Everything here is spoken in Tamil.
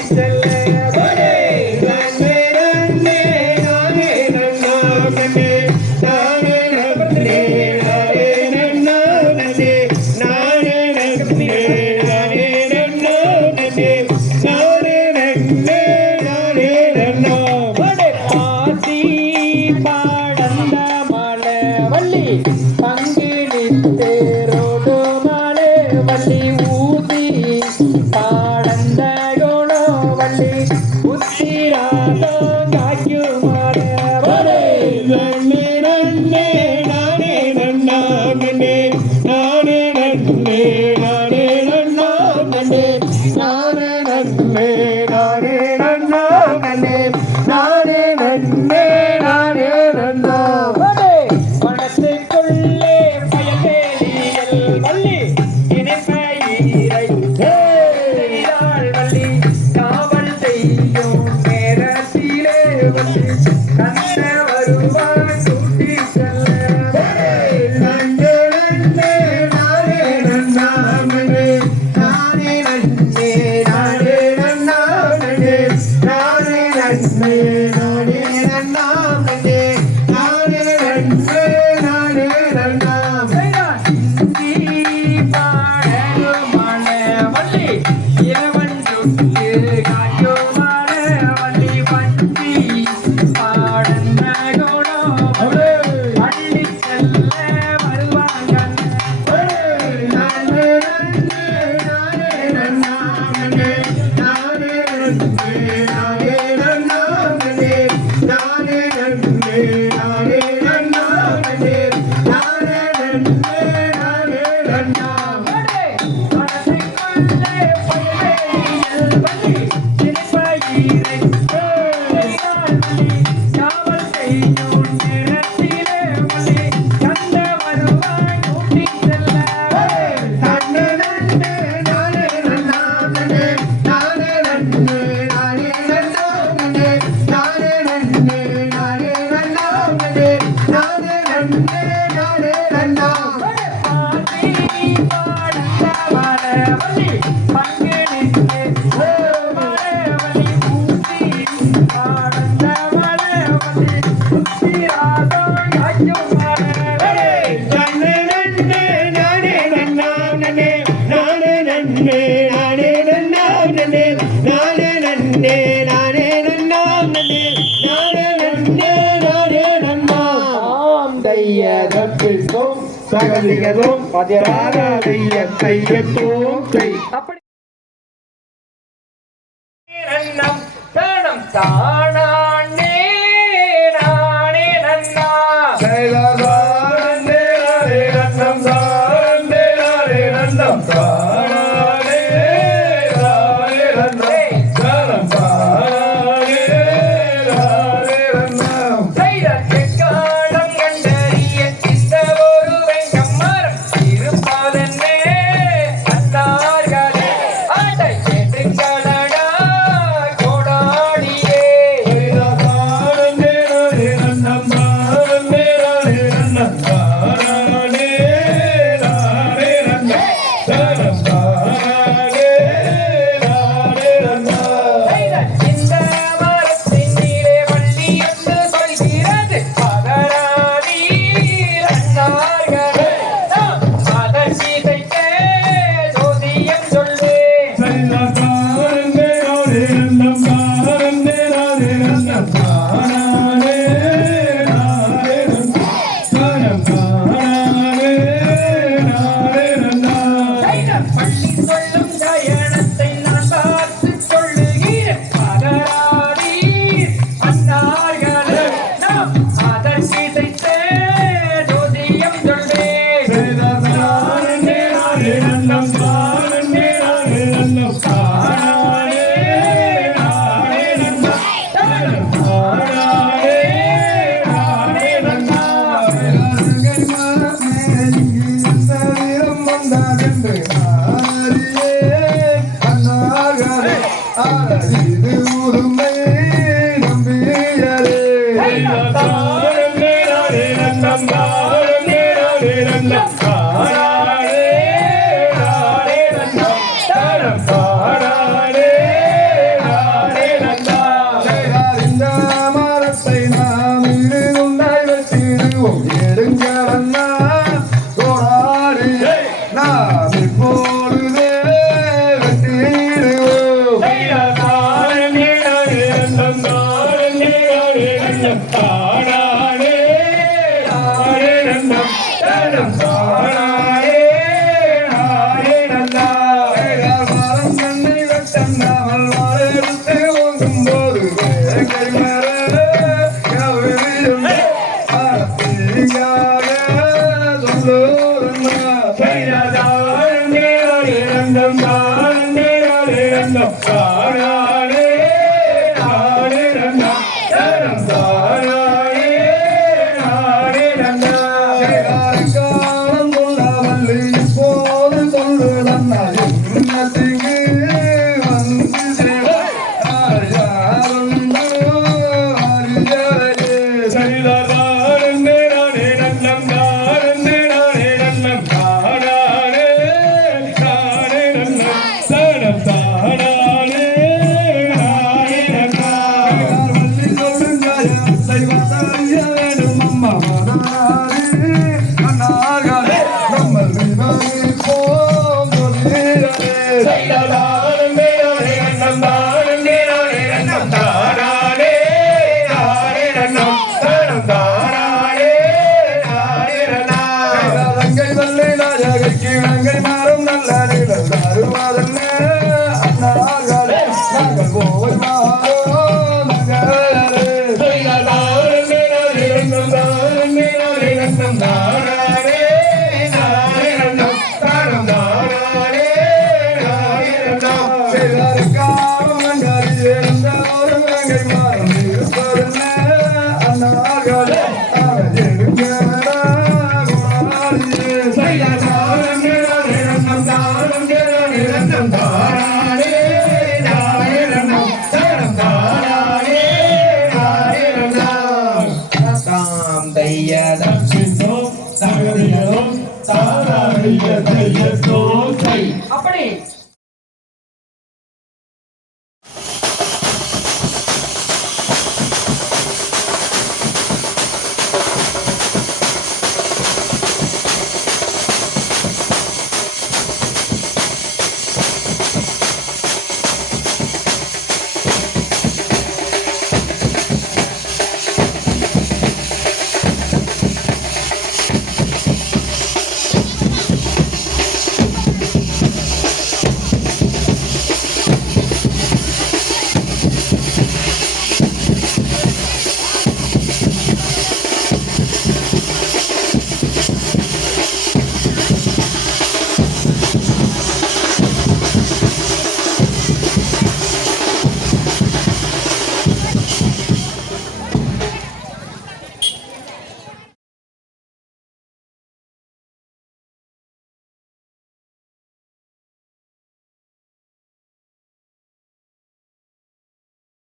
I'm telling Excellent. செய்யதற்கும் சகதியதும் பாராதிய செய்யத்தும் அப்படி பேணம் தாழ Ah, செய்தார் Papa. அப்படி